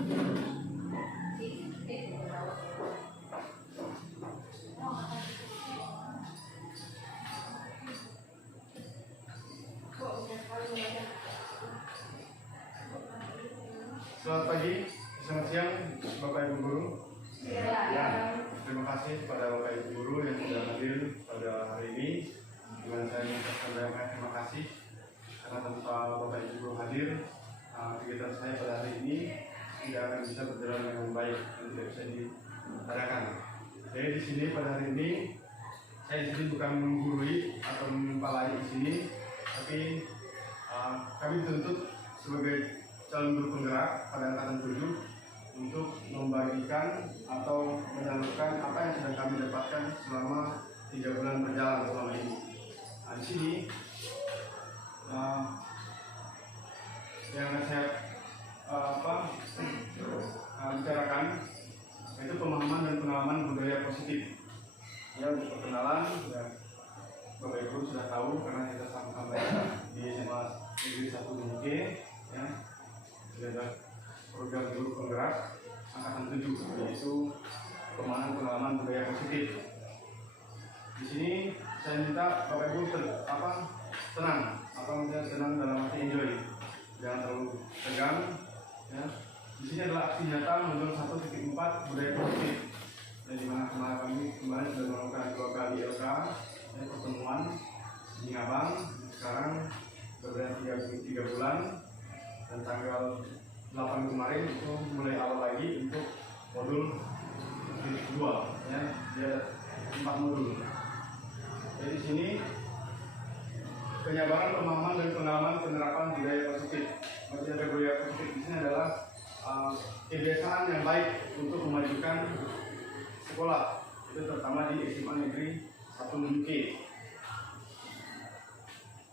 Selamat pagi, selamat siang Bapak Ibu Guru. Ya, terima kasih kepada Bapak Ibu Guru yang sudah hadir pada hari ini. Dengan saya mengucapkan banyak terima kasih karena tanpa Bapak Ibu Guru hadir, kegiatan saya pada hari ini tidak akan bisa berjalan dengan baik dan tidak bisa diadakan. Jadi di sini pada hari ini saya di sini bukan menggurui atau mempelai di sini, tapi kami dituntut sebagai calon guru penggerak pada angkatan 7 untuk membagikan atau menyalurkan apa yang sudah kami dapatkan selama 3 bulan berjalan selama ini. Nah, di sini yang saya bicarakan itu pemahaman dan pengalaman budaya positif. Ya, untuk perkenalan, ya, Bapak Ibu sudah tahu karena kita sama-sama di SMA Negeri 1 UNG, ya. Ada program guru penggerak angkatan 7, yaitu pengalaman budaya positif. Di sini saya minta Bapak Ibu tenang, tenang dalam arti enjoy, jangan terlalu tegang. Ya. Di sini adalah aksi nyata modul 1.4 budaya positif, dan di mana kemarin sudah melakukan 2 kali LK, ya, pertemuan di Ngabang. Sekarang berjalan 3 bulan. Dan tanggal 8 kemarin itu mulai awal lagi untuk modul kedua, ya, dia 4 modul. Jadi di sini penyabaran pemahaman dan pengalaman penerapan budaya positif. Maksudnya budaya positif di sini adalah kebiasaan yang baik untuk memajukan sekolah, itu terutama di SMA Negeri 1 UK.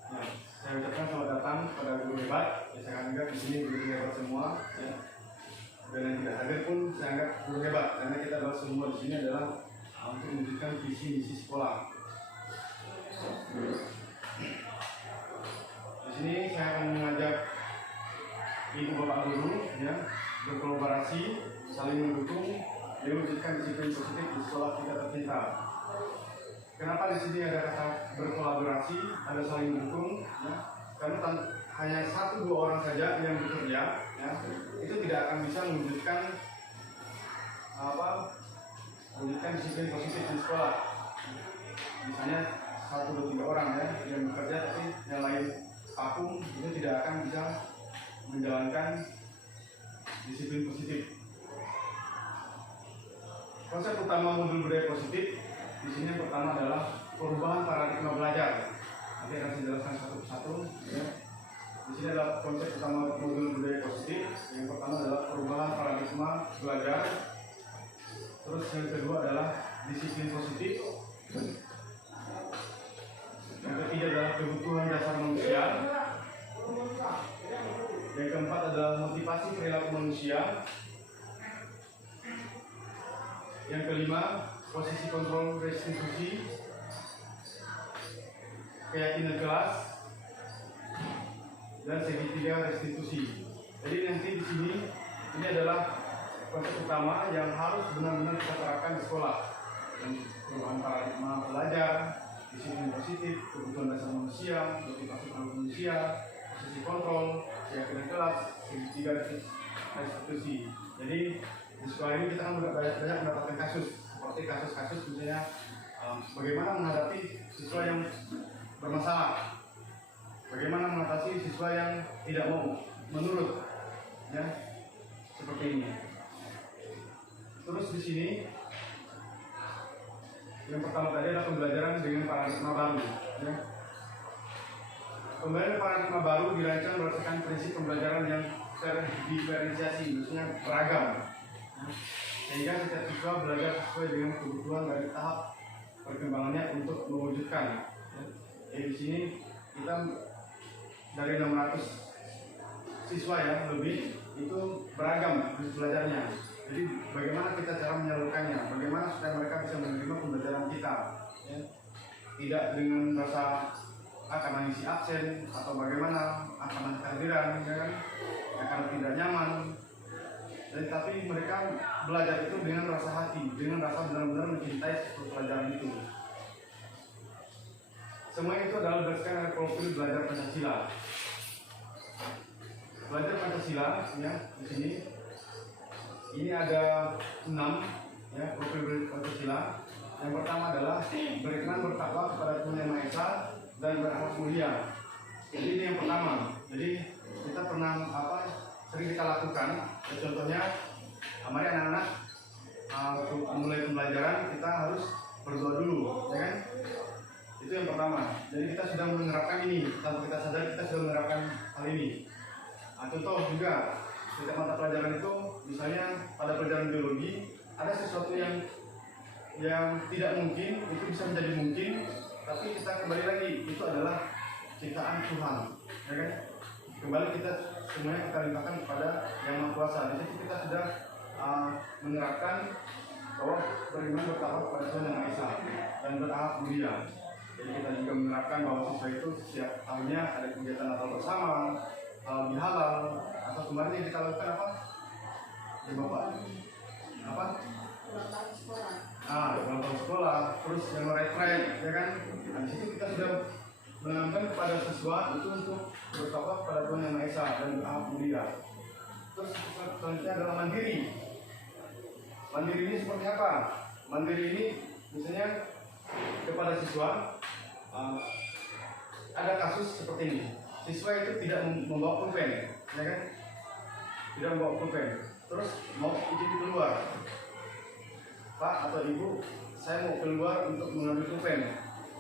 Nah, saya ucapkan selamat datang pada guru hebat. Ya, saya anggap di sini guru hebat semua, ya. Dan yang tidak hadir pun saya anggap guru hebat karena kita adalah semua di sini adalah untuk mewujudkan visi misi sekolah. Di sini saya akan mengajak ibu bapak guru, ya, berkolaborasi, saling mendukung, mewujudkan disiplin positif di sekolah kita tercinta. Kenapa di sini ada kata berkolaborasi, ada saling mendukung? Ya, karena hanya 1-2 orang saja yang bekerja, ya, itu tidak akan bisa mewujudkan disiplin positif di sekolah. Misalnya 1-2-3 orang, ya, yang bekerja, tapi yang lain vakum, itu tidak akan bisa menjalankan disiplin positif. Konsep utama modul budaya positif di sini yang pertama adalah perubahan paradigma belajar. Nanti akan saya jelaskan satu persatu. Ya. Di sini adalah konsep utama modul budaya positif. Yang pertama adalah perubahan paradigma belajar. Terus yang kedua adalah disiplin positif. Yang ketiga adalah kebutuhan dasar manusia. Yang keempat adalah motivasi perilaku manusia. Yang kelima, posisi kontrol restitusi, keyakinan kelas, dan segitiga restitusi. Jadi nanti di sini ini adalah konsep utama yang harus benar-benar kita terapkan di sekolah. Perubahan paradigma belajar, disiplin positif, kebutuhan dasar manusia, motivasi perilaku manusia, posisi kontrol, keyakinan kelas, segitiga restitusi. Jadi di sekolah ini kita kan banyak mendapatkan kasus, seperti kasus-kasus misalnya bagaimana menghadapi siswa yang bermasalah, bagaimana mengatasi siswa yang tidak mau menurut, ya, seperti ini. Terus di sini yang pertama tadi adalah pembelajaran dengan paradigma baru, ya. Pembelajaran paradigma baru dirancang berdasarkan prinsip pembelajaran yang terdiferensiasi, maksudnya beragam. Sehingga setiap siswa belajar sesuai dengan kebutuhan dari tahap perkembangannya untuk mewujudkan. Jadi di sini kita dari 600 siswa yang lebih itu beragam belajarnya. Jadi bagaimana kita cara menyalurkannya, bagaimana supaya mereka bisa menerima pembelajaran kita, ya. Tidak dengan rasa akan mengisi absen atau bagaimana akan kehadiran, ya kan? Akan tidak nyaman. tapi mereka belajar itu dengan rasa hati, dengan rasa benar-benar mencintai sesuatu pelajaran itu. Semua itu adalah berdasarkan profil belajar Pancasila. Belajar Pancasila, ya, di sini ini ada 6 ya profil Pancasila. Yang pertama adalah berkenan bertakwa kepada Tuhan Yang Maha Esa dan berakhlak mulia. Jadi ini yang pertama. Jadi kita pernah sering kita lakukan. Ya, contohnya, mari anak-anak untuk mulai pembelajaran kita harus berdoa dulu, ya kan? Itu yang pertama. Jadi kita sudah menerapkan ini, tanpa kita sadar kita sudah menerapkan hal ini. Contoh juga setiap mata pelajaran itu, misalnya pada pelajaran biologi ada sesuatu yang tidak mungkin itu bisa menjadi mungkin, tapi kita kembali lagi itu adalah ciptaan Tuhan, ya kan? Kembali kita semuanya kita limpahkan kepada Yang Maha Kuasa. Di situ kita sudah menerapkan bahwa beriman bertakwa kepada Tuhan Yang Maha Esa dan berakhlak mulia. Jadi kita juga menerapkan bahwa siswa itu setiap tahunnya ada kegiatan Natal bersama, halal bihalal, atau kemarin yang kita lakukan apa? Ya Bapak? Apa? Ulang tahun sekolah, terus yang retret, ya kan? Nah, di situ kita sudah menanamkan kepada siswa itu untuk bertakwa kepada Tuhan Yang Maha Esa dan berakhlak mulia. Terus selanjutnya adalah mandiri. Mandiri ini seperti apa? Mandiri ini misalnya kepada siswa ada kasus seperti ini. Siswa itu tidak membawa pulpen, ya kan? Tidak membawa pulpen. Terus mau izin keluar. Pak atau Ibu, saya mau keluar untuk mengambil pulpen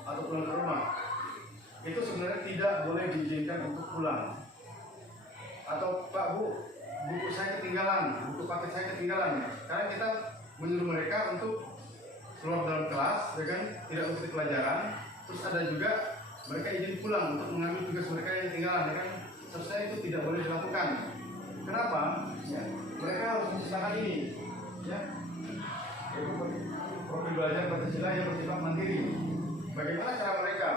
atau pulang ke rumah. Itu sebenarnya tidak boleh diizinkan untuk pulang. Atau Pak Bu, buku saya ketinggalan, buku paket saya ketinggalan. Karena kita menyuruh mereka untuk keluar dalam kelas, ya kan? Tidak mengikuti pelajaran. Terus ada juga mereka izin pulang untuk mengambil tugas mereka yang ketinggalan, ya kan? Seharusnya itu tidak boleh dilakukan. Kenapa? Ya, mereka harus menciptakan ini, ya. Itu profil belajar Pancasila yang bersifat mandiri. Bagaimana cara mereka?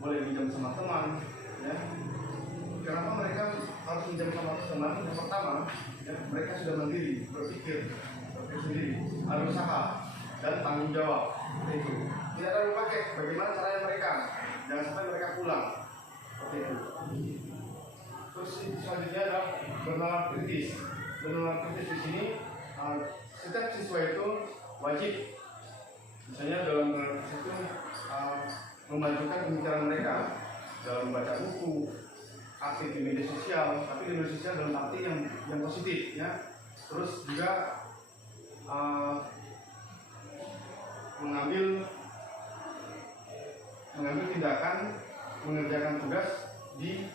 Boleh pinjam sama teman, ya. Kenapa mereka harus pinjam sama teman? Yang pertama, ya, mereka sudah mandiri, berpikir sendiri, ada usaha dan tanggung jawab. Itu tidak ada pakai. Bagaimana caranya mereka? Jangan sampai mereka pulang. Seperti itu. Terus selanjutnya adalah bernalar kritis. Bernalar kritis di sini setiap siswa itu wajib, misalnya dalam bernalar kritis itu memajukan pemikiran mereka dalam membaca buku, aktif di media sosial, tapi di media sosial dalam arti yang positif, ya. Terus juga mengambil tindakan, mengerjakan tugas di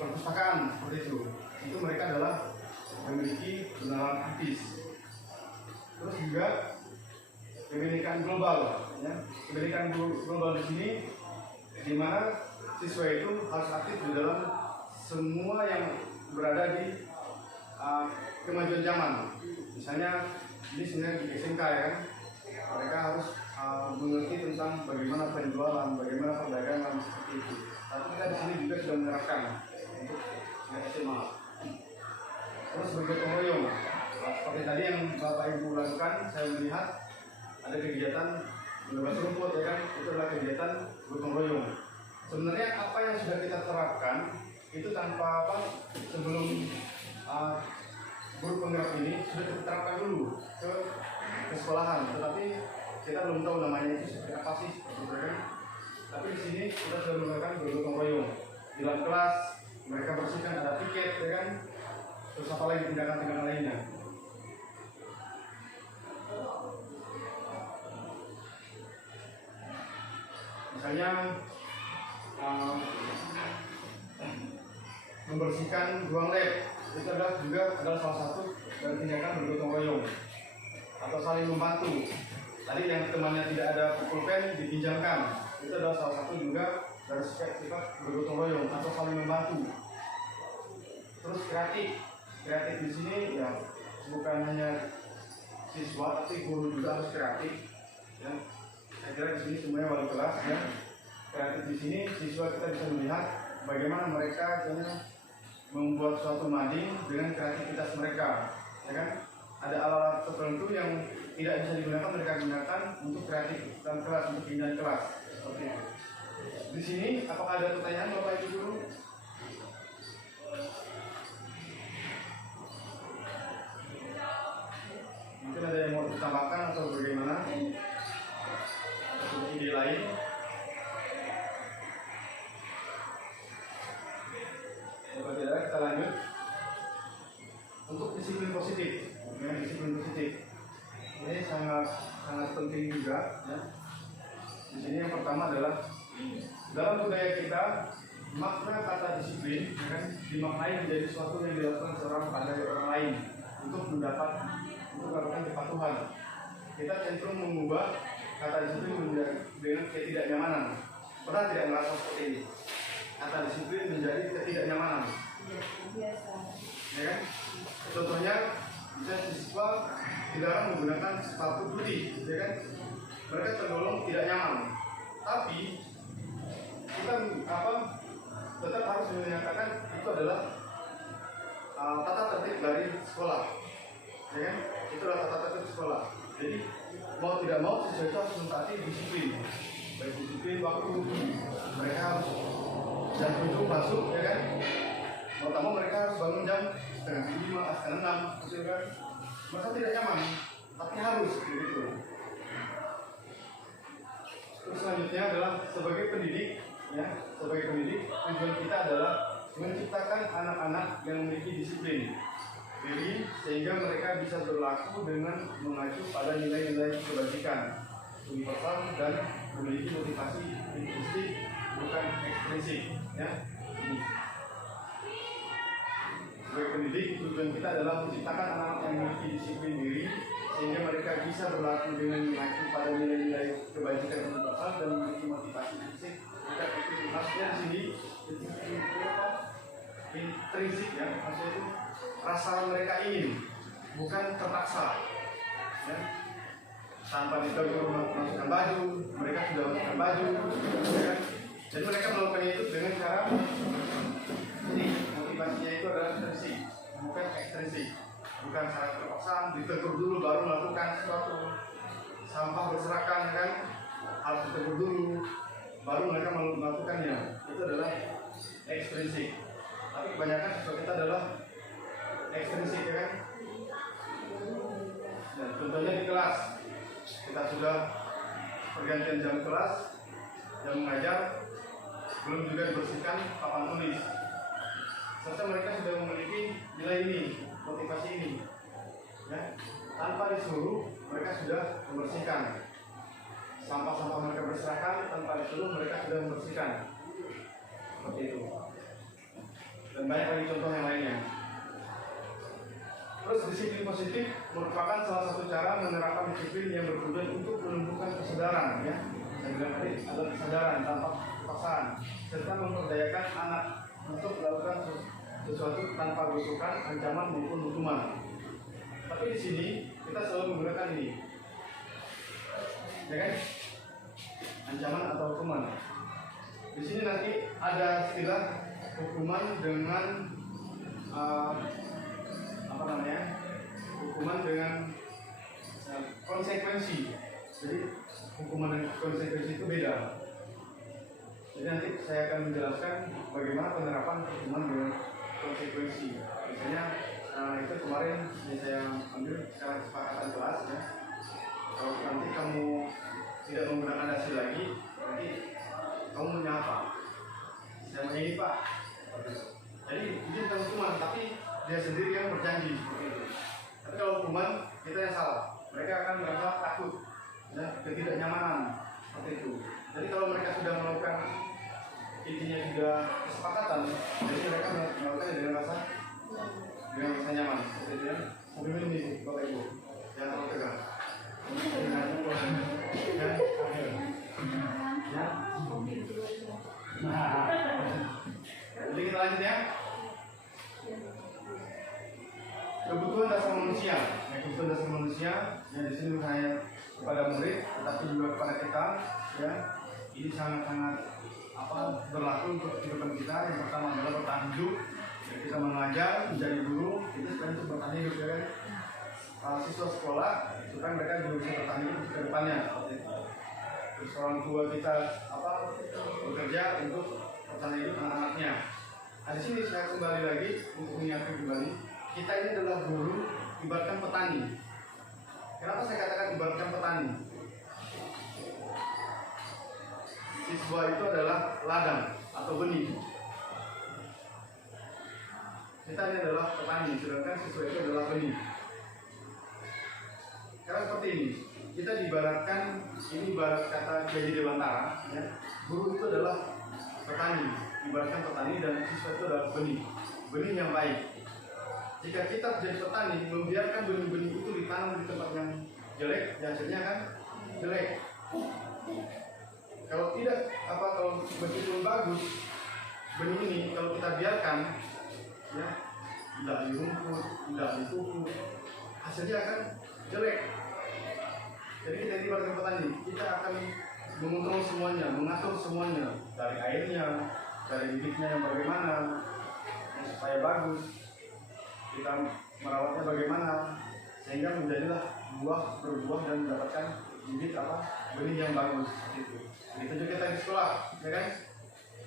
perpustakaan seperti itu. Itu mereka adalah memiliki benaran kritis. Terus juga kebinekaan global, ya. Kebinekaan global di sini di mana siswa itu harus aktif di dalam semua yang berada di kemajuan zaman. Misalnya ini sebenarnya di SMK, ya kan, mereka harus mengerti tentang bagaimana penjualan, bagaimana perdagangan seperti itu. Tapi kita di sini juga sudah menerapkan untuk SMA. Terus bergotong royong, seperti tadi yang Bapak Ibu lakukan, saya melihat ada kegiatan menebas rumput, ya kan, itu adalah kegiatan gotong royong. Sebenarnya apa yang sudah kita terapkan itu tanpa sebelum guru penggerak ini sudah kita terapkan dulu ke sekolahan, tetapi kita belum tahu namanya itu seperti apa sih, kan? Tapi di sini kita sudah menggunakan bergotong royong di dalam kelas, mereka bersihkan, ada piket, ya kan? Terus apa lagi tindakan-tindakan lainnya? Misalnya membersihkan ruang lab, itu juga adalah salah satu dari tindakan bergotong royong atau saling membantu. Tadi yang temannya tidak ada pulpen dipinjamkan, itu adalah salah satu juga dari sifat bergotong royong atau saling membantu. Terus kreatif di sini ya bukan hanya siswa tapi guru juga harus kreatif, ya. Saya kira di sini semuanya wali kelas, ya. Kreatif di sini siswa kita bisa melihat bagaimana mereka membuat suatu mading dengan kreativitas mereka, ya kan? Ada alat-alat tertentu yang tidak bisa digunakan, mereka gunakan untuk kreatif dan kelas, untuk keindahan kelas, seperti itu. Di sini, apakah ada pertanyaan Bapak Ibu Guru? Mungkin ada yang mau ditambahkan atau bagaimana? Atau ide lain? Kalau tidak, kita lanjut. Untuk disiplin positif, ya, disiplin positif ini sangat penting juga. Ya. Di sini yang pertama adalah dalam budaya kita makna kata disiplin, ya kan, dimaknai menjadi sesuatu yang dilakukan seorang pada orang lain untuk melakukan kepatuhan. Kita cenderung mengubah kata disiplin menjadi dengan ketidaknyamanan. Pernah tidak merasa seperti ini? Kata disiplin menjadi ketidaknyamanan. Ya kan? Contohnya, bisa siswa dilarang menggunakan sepatu putih, ya kan? Mereka tergolong tidak nyaman. Tapi kita tetap harus menyatakan itu adalah tata tertib dari sekolah, ya kan? Itu adalah tata tertib sekolah. Jadi mau tidak mau siswa itu harus mentaati disiplin, baik disiplin waktu. Mereka harus jam 7 masuk, ya kan? Mau tak mau mereka harus bangun jam setengah 5, setengah 6, gitu kan? Mereka tidak nyaman, tapi harus begitu. Terus selanjutnya adalah sebagai pendidik, ya, sebagai pendidik tujuan kita adalah menciptakan anak-anak yang memiliki disiplin diri sehingga mereka bisa berlaku dengan mengacu pada nilai-nilai kebajikan, universal dan memiliki motivasi intrinsik bukan ekstrinsik, ya. Sebagai pendidik, tujuan kita adalah menciptakan anak yang memiliki disiplin diri sehingga mereka bisa berlaku dengan mengacu pada nilai-nilai kebajikan universal dan memiliki motivasi intrinsik bukan ekstrinsik. Maksudnya di sini intrinsik, ya, maksudnya itu rasa mereka ingin, bukan terpaksa, ya. Tanpa ditegur masukkan baju, mereka sudah masukkan baju, ya. Jadi mereka melakukannya itu dengan cara ini, motivasinya itu adalah intrinsik, bukan ekstrinsik, bukan cara terpaksa ditegur dulu baru melakukan sesuatu. Sampah berserakan, kan, harus ditegur dulu baru mereka melakukannya. Itu adalah ekstrinsik. Tapi kebanyakan siswa kita adalah ekstrinsik, ya kan? Dan contohnya di kelas, kita sudah pergantian jam kelas, jam mengajar, belum juga dibersihkan papan tulis. Serta mereka sudah memiliki nilai ini, motivasi ini, ya. Tanpa disuruh, mereka sudah membersihkan. Sampah-sampah mereka berserakan, tanpa disuruh mereka sudah membersihkan. Seperti itu. Dan banyak lagi contoh yang lainnya. Terus disiplin positif merupakan salah satu cara menerapkan disiplin yang bertujuan untuk menumbuhkan kesadaran, ya. Saya bilang tadi ada kesadaran tanpa paksaan, serta memperdayakan anak untuk melakukan sesuatu tanpa kutukan, ancaman maupun hukuman. Tapi di sini kita selalu menggunakan ini, ya kan? Ancaman atau hukuman. Di sini nanti ada istilah hukuman dengan hukuman dengan konsekuensi. Jadi hukuman dan konsekuensi itu beda. Jadi nanti saya akan menjelaskan bagaimana penerapan hukuman dengan konsekuensi. Misalnya itu kemarin yang saya ambil secara kesepakatan kelas, ya. Kalau nanti kamu tidak menggunakan dasi lagi, nanti kamu menyapa. Saya mau ini Pak. Jadi ini bukan hukuman, tapi dia sendiri yang berjanji seperti itu. Tapi kalau hukuman kita yang salah, mereka akan merasa takut, ya, ketidaknyamanan seperti itu. Jadi kalau mereka sudah melakukan intinya sudah kesepakatan, jadi mereka melakukannya dengan rasa nyaman seperti itu, ya. Mobil minum ibu, Bapak Ibu, jangan terlalu tegang. Jadi kita lanjut, ya. Kebutuhan dasar manusia, kebutuhan dasar manusia yang di sini hanya kepada murid, tetapi juga kepada kita, ya. Ini sangat-sangat berlaku untuk kehidupan kita. Yang pertama adalah bertahan hidup, Kita mengajar, menjadi guru, itu sebenarnya untuk bertahan hidup ya kan. Siswa sekolah supaya mereka juga bisa bertahan hidup ke depannya. Terus orang tua kita bekerja untuk bertahan hidup anak-anaknya. Nah, di sini saya kembali lagi untuk mengingatkan kembali, kita ini adalah guru, ibaratkan petani. Kenapa saya katakan ibaratkan petani? Siswa itu adalah ladang atau benih. Kita ini adalah petani, sedangkan siswa itu adalah benih. Karena seperti ini, kita diibaratkan, ini ibarat kata Kiai Dewantara, ya. Guru itu adalah petani, ibaratkan petani, dan siswa itu adalah benih, benih yang baik. Jika kita jadi petani, membiarkan benih-benih itu ditanam di tempat yang jelek, hasilnya kan jelek. Kalau tidak, kalau meskipun bagus benih ini, kalau kita biarkan, ya, tidak dirumput, tidak dipupuk, hasilnya akan jelek. Jadi kita ibaratkan petani, kita akan mengontrol semuanya, mengatur semuanya, dari airnya, dari bibitnya yang bagaimana, supaya bagus, kita merawatnya bagaimana, sehingga menjadilah berbuah dan mendapatkan bibit benih yang bagus. Gitu. Begitu juga kita di sekolah, ya kan?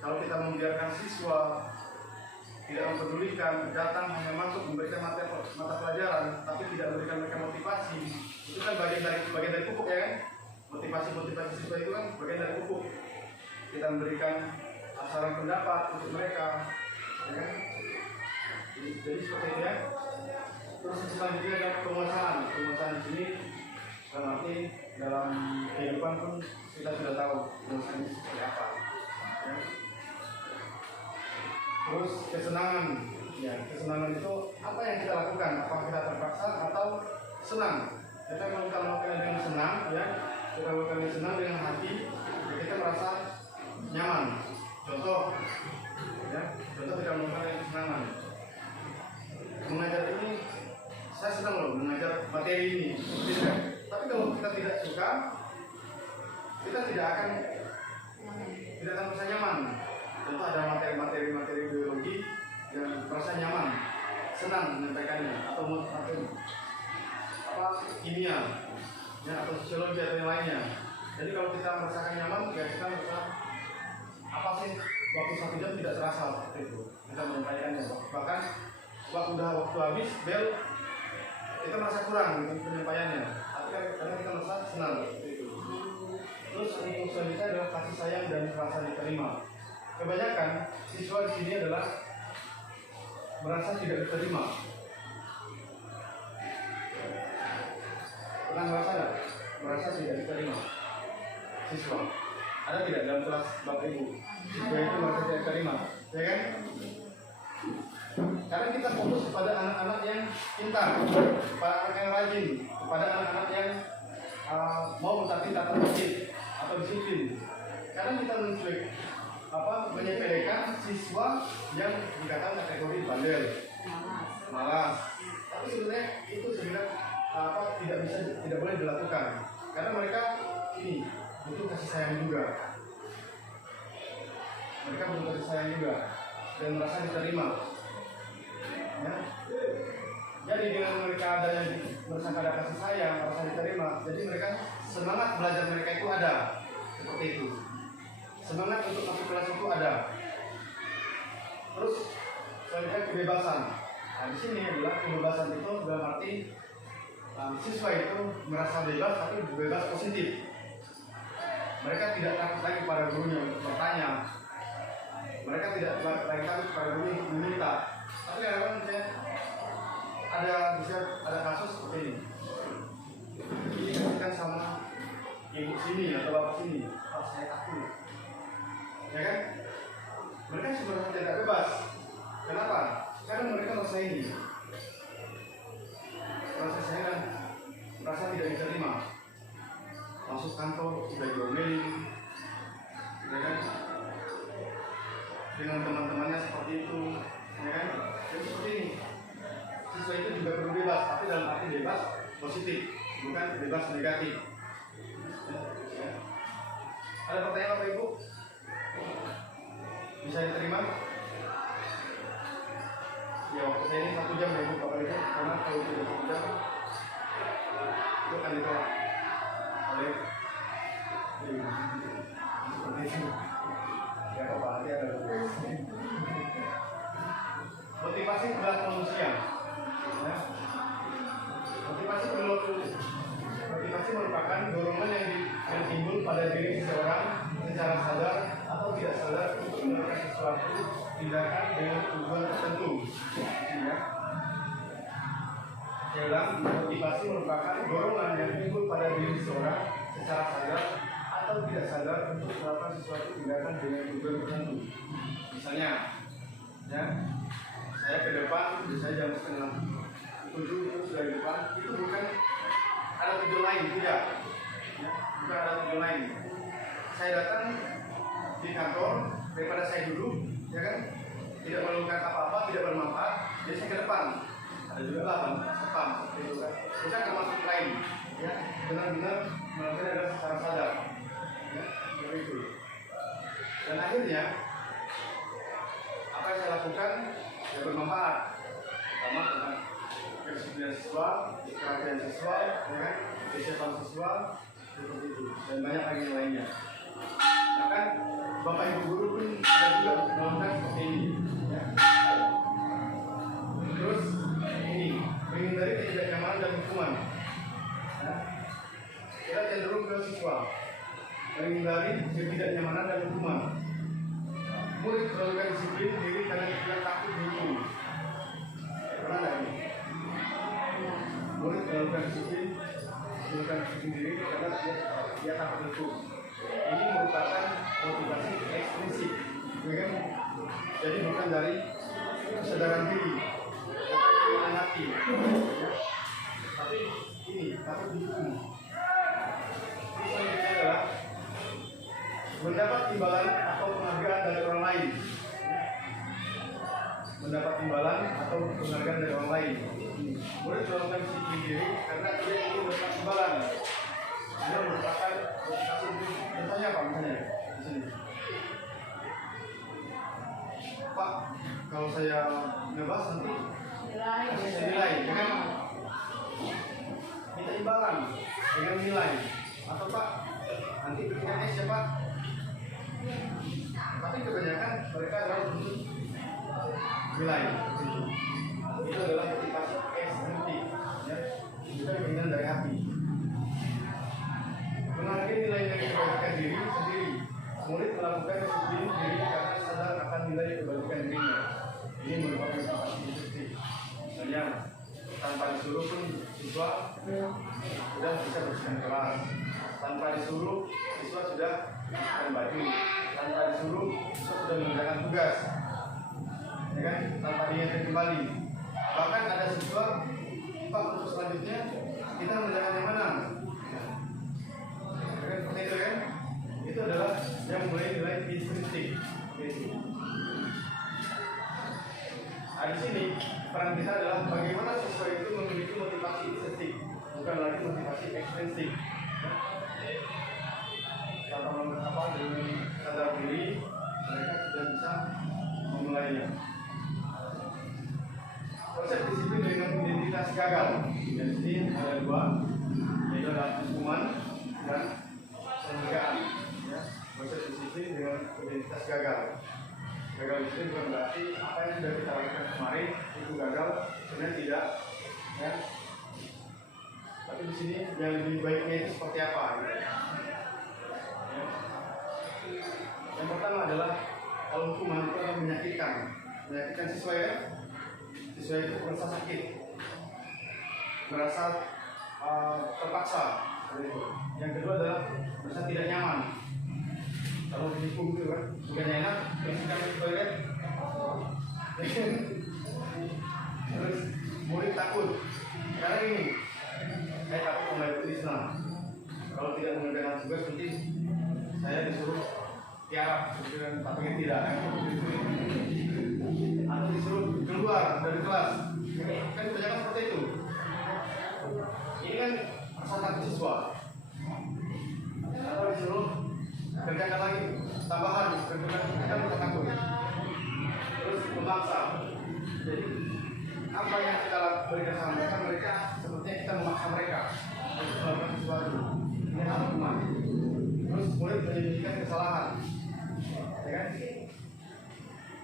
Kalau kita membiarkan siswa tidak mempedulikan, datang hanya masuk memberikan mata pelajaran, tapi tidak memberikan mereka motivasi, itu kan bagian dari pupuk, ya kan? Motivasi siswa itu kan bagian dari pupuk. Kita memberikan saran pendapat untuk mereka, ya kan? Jadi seperti itu ya. Terus selanjutnya ada penguasaan di sini, dalam arti dalam kehidupan pun kita sudah tahu penguasaan itu seperti apa. Ya. Terus kesenangan, ya, kesenangan itu apa yang kita lakukan? Apakah kita terpaksa atau senang? Kita kalau kita melakukan dengan senang, ya, kita melakukan dengan senang dengan hati, ya, kita merasa nyaman. Contoh, ya, contoh kita melakukan dengan kesenangan. Mengajar ini, saya senang loh mengajar materi ini. Tapi kalau kita tidak suka, kita tidak akan merasa nyaman. Contoh ada materi biologi yang merasa nyaman, senang menyampaikannya, atau materi kimia, ya, atau sosiologi atau yang lainnya. Jadi kalau kita merasakan nyaman, ya kita merasa waktu 1 jam tidak terasa seperti itu. Kita menyampaikannya, bahkan waktu habis bel, kita merasa kurang gitu penyampaiannya. Tapi karena kita merasa senang seperti itu. Terus untuk selanjutnya adalah kasih sayang dan rasa diterima. Kebanyakan siswa di sini adalah merasa tidak diterima. Pernah merasa tidak diterima siswa? Ada tidak dalam kelas Bapak Ibu? Siswa itu merasa tidak diterima, ya kan? Karena kita fokus kepada anak-anak yang pintar, kepada anak yang rajin, kepada anak-anak yang mau mentaati tata tertib atau disiplin. Karena kita menyepelekan siswa yang dikatakan kategori bandel, malas. Tapi sebenarnya itu tidak boleh dilakukan. Karena mereka ini butuh kasih sayang juga. Mereka butuh kasih sayang juga dan merasa diterima. Ya. Jadi dengan mereka merasa ada kasih sayang, merasa diterima, jadi mereka semangat belajar mereka itu ada, seperti itu. Semangat untuk masuk kelas itu ada. Terus selanjutnya kebebasan. Nah, di sini adalah kebebasan itu dalam arti siswa itu merasa bebas, tapi bebas positif. Mereka tidak takut lagi pada gurunya untuk bertanya. Mereka tidak lagi takut pada gurunya untuk meminta. Tapi kadang-kadang ada kasus seperti ini. Ini kasihkan sama ibu sini atau bapak sini, saya takut. Ya kan? Mereka sebenarnya tidak bebas. Kenapa? Karena mereka merasa ini. Merasa tidak diterima. Masuk kantor sudah diomelin, ya kan? Dengan teman-temannya seperti itu, ya kan? Jadi seperti ini. Siswa itu juga perlu bebas, tapi dalam arti bebas positif, bukan bebas negatif. Ya. Ada pertanyaan Bapak Ibu? Bisa diterima? karena kalau tidak berbicara itu akan ditolak oleh seperti itu. Ya apa aja ada motivasi berat manusia. Ya. Motivasi merupakan dorongan yang timbul pada diri seseorang secara sadar atau tidak sadar untuk melakukan sesuatu tindakan dengan tujuan tertentu. Ya. Saya ulang, motivasi merupakan dorongan yang timbul pada diri seseorang secara sadar atau tidak sadar untuk melakukan sesuatu tindakan dengan tujuan tertentu. Misalnya, ya, saya ke depan, saya jam 6:30 itu sudah di depan, itu bukan ada tujuan lain, tidak. Ya, bukan ada tujuan lain. Saya datang di kantor daripada saya duduk, ya kan, tidak melakukan apa-apa, tidak bermanfaat, jadi saya ke depan. Ada juga lah sepam, itu kan. Bukan termasuk lain, ya, benar-benar melakukan adalah secara sadar, ya, seperti itu. Dan akhirnya apa yang saya lakukan ya bermanfaat, pertama tentang kedisiplinan siswa, perhatian siswa, ya kan, kesiapan siswa, seperti itu, dan banyak lagi yang lainnya. Bahkan bapak ibu guru pun ada juga melakukan seperti ini. Ya. Terus ini menghindari ketidaknyamanan dan hukuman. Ya. Kita cenderung ke siswa menghindari ketidaknyamanan dan hukuman. Murid melakukan disiplin diri karena dia takut dihukum. Pernah nggak ini? Murid melakukan disiplin diri karena dia takut dihukum. Ini merupakan motivasi ekstrinsik, ya kan? Jadi bukan dari kesadaran diri, bukan keinginan hati, ya. Tapi ini takut dihukum. Ini selanjutnya adalah mendapat imbalan atau penghargaan dari orang lain. Mendapat imbalan atau penghargaan dari orang lain. Murid melakukan disiplin diri karena dia ingin mendapat imbalan. Dia merupakan motivasi. Contohnya apa misalnya di sini? Pak, kalau saya ngebahas nanti saya nilai dengan minta imbalan dengan nilai. Atau Pak, nanti bikinnya es ya Pak. Tapi kebanyakan mereka adalah untuk nilai. Itu adalah motivasi ekstrinsi, ya. Bukan keinginan dari hati. Menghargai nilai yang diberikan diri sendiri. Murid melakukan disiplin diri karena sadar akan nilai yang diberikan dirinya. Ini merupakan motivasi ekstrinsi. Misalnya tanpa disuruh pun siswa sudah bisa bersihkan kelas. Tanpa disuruh siswa sudah bersihkan baju. Tanpa disuruh siswa sudah mengerjakan tugas. Ya kan? Tanpa diingatkan kembali. Bahkan ada siswa, Pak, untuk selanjutnya kita mengerjakan yang mana? Seperti itu kan? Itu adalah yang mulai nilai intrinsik. Nah, di sini peran kita adalah bagaimana siswa itu memiliki motivasi intrinsik, bukan lagi motivasi ekstrinsik. Kalau apa dengan sadar diri, mereka sudah bisa memulainya. Konsep disiplin dengan identitas gagal. Dan di sini ada dua, yaitu adalah hukuman dan penghargaan. Ya. Konsep disiplin dengan identitas gagal. Gagal itu bukan berarti apa yang sudah kita lakukan kemarin itu gagal, sebenarnya tidak. Ya. Tapi di sini yang lebih baiknya itu seperti apa? Gitu. Ya. Yang pertama adalah kalau hukuman itu akan menyakitkan siswa ya. Siswa itu merasa sakit, merasa terpaksa. Yang kedua adalah merasa tidak nyaman. Kalau dihukum itu kan, bukannya enak, bersihkan di toilet. Terus murid takut, karena ini saya takut mengikuti Islam. Kalau tidak mengerjakan tugas nanti saya disuruh tiarap, tapi tidak. Atau disuruh keluar dari kelas, kan kebanyakan seperti itu. Ini kan rasa takut siswa. Atau disuruh kerjakan lagi tambahan, kerjakan rasa takut. Terus memaksa. Jadi apa yang kita berikan sama mereka, mereka sepertinya kita memaksa mereka untuk melakukan sesuatu. Ini adalah hukuman. Terus murid menyembunyikan kesalahan, ya kan?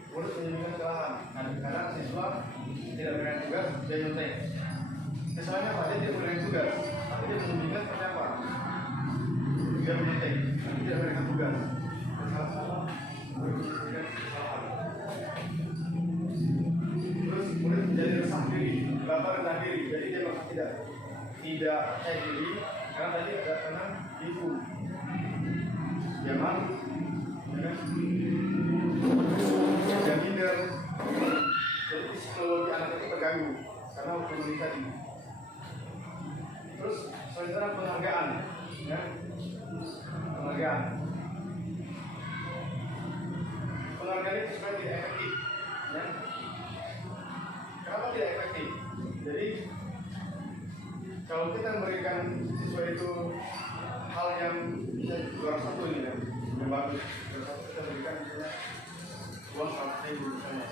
Murid menyembunyikan kesalahan. Kadang-kadang siswa tidak berikan tugas, dia nyontek. Kesalahannya apa? Dia tidak berikan tugas, tapi dia menyembunyikan seperti apa? Dia menyontek, tapi tidak berikan tugas. Salah-salah menyembunyikan kesalahan. Terus murid menjadi resah diri, bapak rendah diri, jadi dia merasa tidak percaya diri karena tadi ada karena itu dia malu, ya kan? Dia minder, jadi psikologi anak itu terganggu karena hukuman ini tadi. Terus selanjutnya penghargaan, ya, penghargaan itu sebenarnya tidak efektif, ya. Kenapa tidak efektif? Jadi kalau kita memberikan siswa itu hal yang bisa juara satu ini ya, yang bagus, juara satu kita berikan misalnya uang 100.000 misalnya.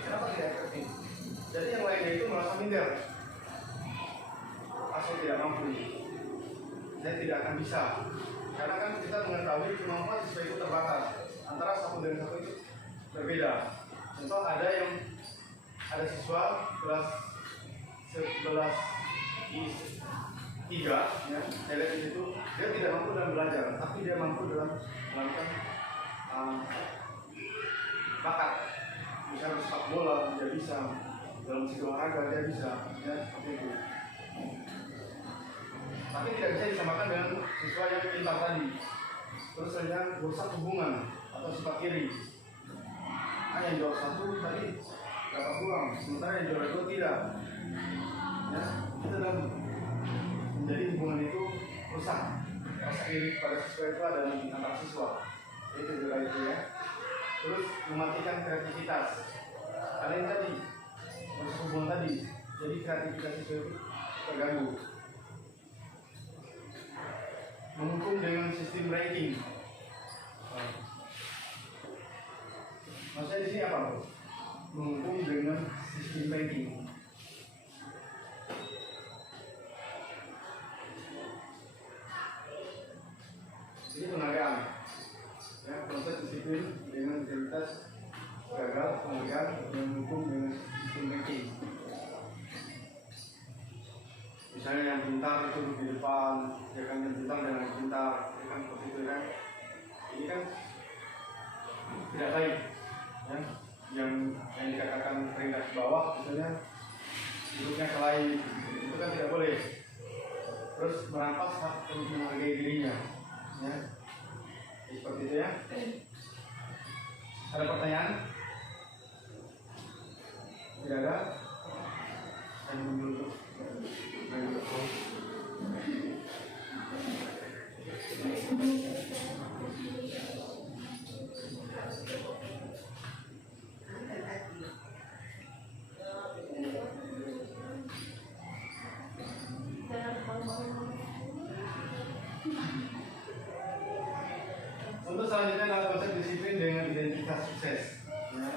Kenapa tidak efektif? Jadi yang lainnya itu merasa minder. Saya tidak mampu, saya tidak akan bisa. Karena kan kita mengetahui kemampuan siswa itu terbatas. Antara satu dan satu itu berbeda. Contoh ada siswa kelas 11 I3, ya, saya lihat di situ dia tidak mampu dalam belajar, tapi dia mampu dalam melakukan bakat. Misalnya sepak bola dia bisa, dalam segi olahraga dia bisa, ya, seperti itu. Tapi tidak bisa disamakan dengan siswa yang pintar tadi. Terus hanya rusak hubungan atau sifat iri. Yang juara satu tadi dapat uang, sementara yang juara dua tidak. Ya, itu dalam menjadi hubungan itu rusak. Rasa iri pada siswa itu ada di antara siswa. Itu juga itu ya. Terus mematikan kreativitas. Ada yang tadi rusak hubungan tadi, jadi kreativitas siswa itu terganggu. Menghukum dengan sistem ranking. Maksudnya di sini apa, Bro? Menghukum dengan sistem ranking. Ini penghargaan. Ya, proses disiplin dengan integritas gagal, penghargaan dan menghukum dengan sistem ranking. Misalnya yang pintar itu di depan, ya kan, yang pintar dan yang pintar, ya kan, seperti itu kan. Ini kan tidak baik, ya. Yang dikatakan peringkat bawah, misalnya hidupnya kelahi, itu kan tidak boleh. Terus merampas hak untuk menghargai dirinya, ya. Seperti itu ya. Ada pertanyaan? Tidak ada? Saya menunggu. Untuk selanjutnya adalah konsep disiplin dengan identitas sukses. Ya.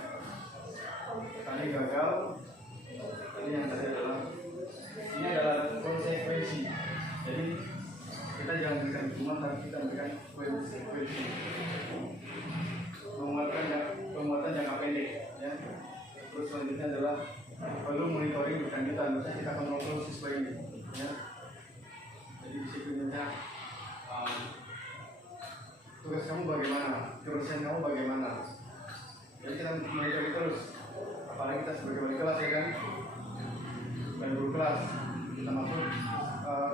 Tadi gagal, ini yang tadi adalah konsekuensi. Jadi kita jangan berikan hukuman, tapi kita berikan konsekuensi. Penguatan jangka pendek. Ya. Terus selanjutnya adalah perlu monitoring berkelanjutan. Misalnya kita akan kontrol siswa ini. Ya. Jadi disiplinnya tugas kamu bagaimana, jurusan kamu bagaimana. Jadi kita monitoring terus. Apalagi kita sebagai wali kelas, ya kan, dan guru kelas, kita masuk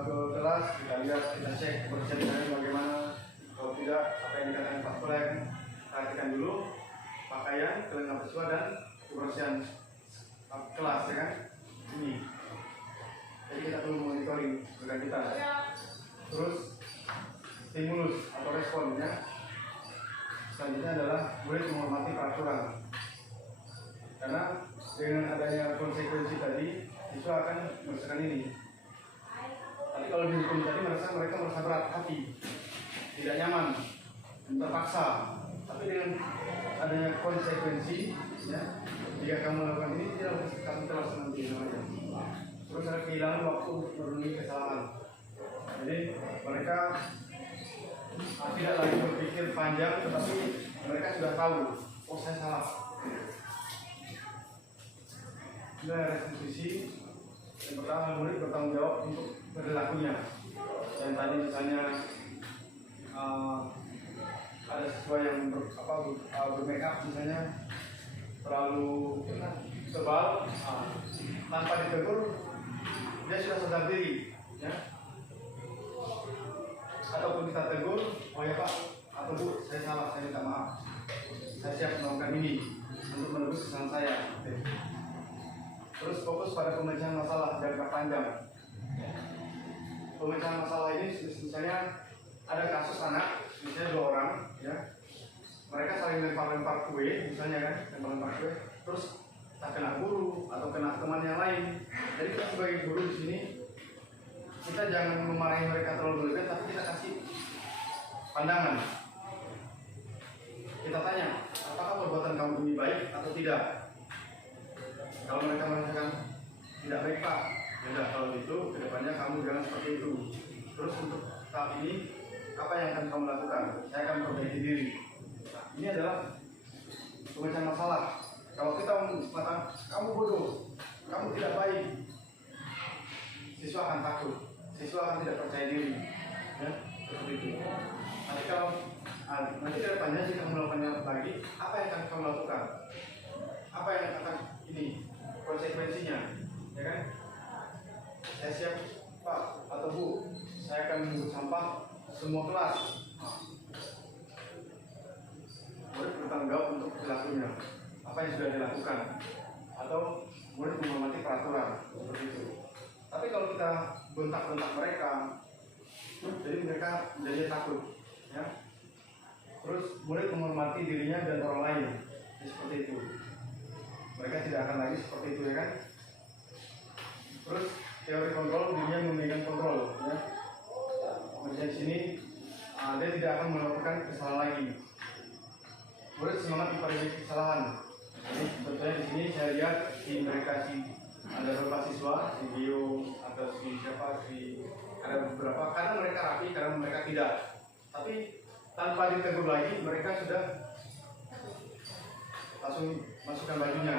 ke kelas, kita lihat, kita cek kebersihannya bagaimana. Kalau tidak, apa yang dikatakan Pak Kolek, perhatikan dulu pakaian, kelengkapan siswa dan kebersihan kelas, ya kan. Ini. Jadi kita perlu monitoring berkelanjutan. Terus stimulus atau responnya. Selanjutnya adalah murid menghormati peraturan. Karena dengan adanya konsekuensi tadi, siswa akan merasakan ini. Tapi kalau dihukum tadi mereka merasa berat hati, tidak nyaman, terpaksa. Tapi dengan adanya konsekuensi, ya. Jika kamu melakukan ini, tidak kamu telah nanti namanya. Terus ada kehilangan waktu untuk merenungi kesalahan. Jadi mereka tidak lagi berpikir panjang, tetapi mereka sudah tahu, oh saya salah. Nah, restitusi yang pertama, murid bertanggung jawab untuk perilakunya. Yang tadi misalnya ada siswa yang bermake up misalnya terlalu tebal, tanpa ditegur dia sudah sadar diri, ya. Ataupun kita tegur, oh ya Pak atau Bu, saya salah, saya minta maaf, saya siap melakukan ini untuk menebus kesalahan saya. Terus fokus pada pemecahan masalah jangka panjang. Pemecahan masalah ini misalnya ada kasus anak, misalnya 2 orang, ya, mereka saling lempar-lempar kue, misalnya kan, lempar-lempar kue, terus tak kena guru atau kena teman yang lain. Jadi kita sebagai guru di sini, kita jangan memarahi mereka terlalu berlebihan, tapi kita kasih pandangan. Kita tanya, apakah perbuatan kamu ini baik atau tidak? Kalau mereka mengatakan tidak baik Pak, ya kalau itu kedepannya kamu jangan seperti itu. Terus untuk tahap ini, apa yang akan kamu lakukan? Saya akan perbaiki diri. Nah, ini adalah pemecahan masalah. Kalau kita mengatakan kamu bodoh, kamu tidak baik, siswa akan takut, siswa akan tidak percaya diri, ya, seperti itu. Nanti kalau nanti ke depannya jika kamu melakukannya lagi, apa yang akan kamu lakukan? Apa yang akan ini konsekuensinya, ya kan? Saya siap Pak atau Bu, saya akan menunggu sampah semua kelas. Murid bertanggung jawab untuk perilakunya, apa yang sudah dilakukan, atau murid menghormati peraturan, seperti itu. Tapi kalau kita bentak-bentak mereka, jadi mereka menjadi takut, ya. Terus murid menghormati dirinya dan orang lain, ya, seperti itu. Mereka tidak akan lagi seperti itu, ya kan? Terus teori kontrol, dirinya memegang kontrol, ya. Di sini dia tidak akan melakukan kesalahan lagi. Murid semangat memperbaiki kesalahan. Jadi contohnya di sini saya lihat di mereka ada beberapa siswa, si Bio atau si siapa, ada beberapa, kadang mereka rapi, kadang mereka tidak. Tapi tanpa ditegur lagi, mereka sudah langsung masukkan bajunya.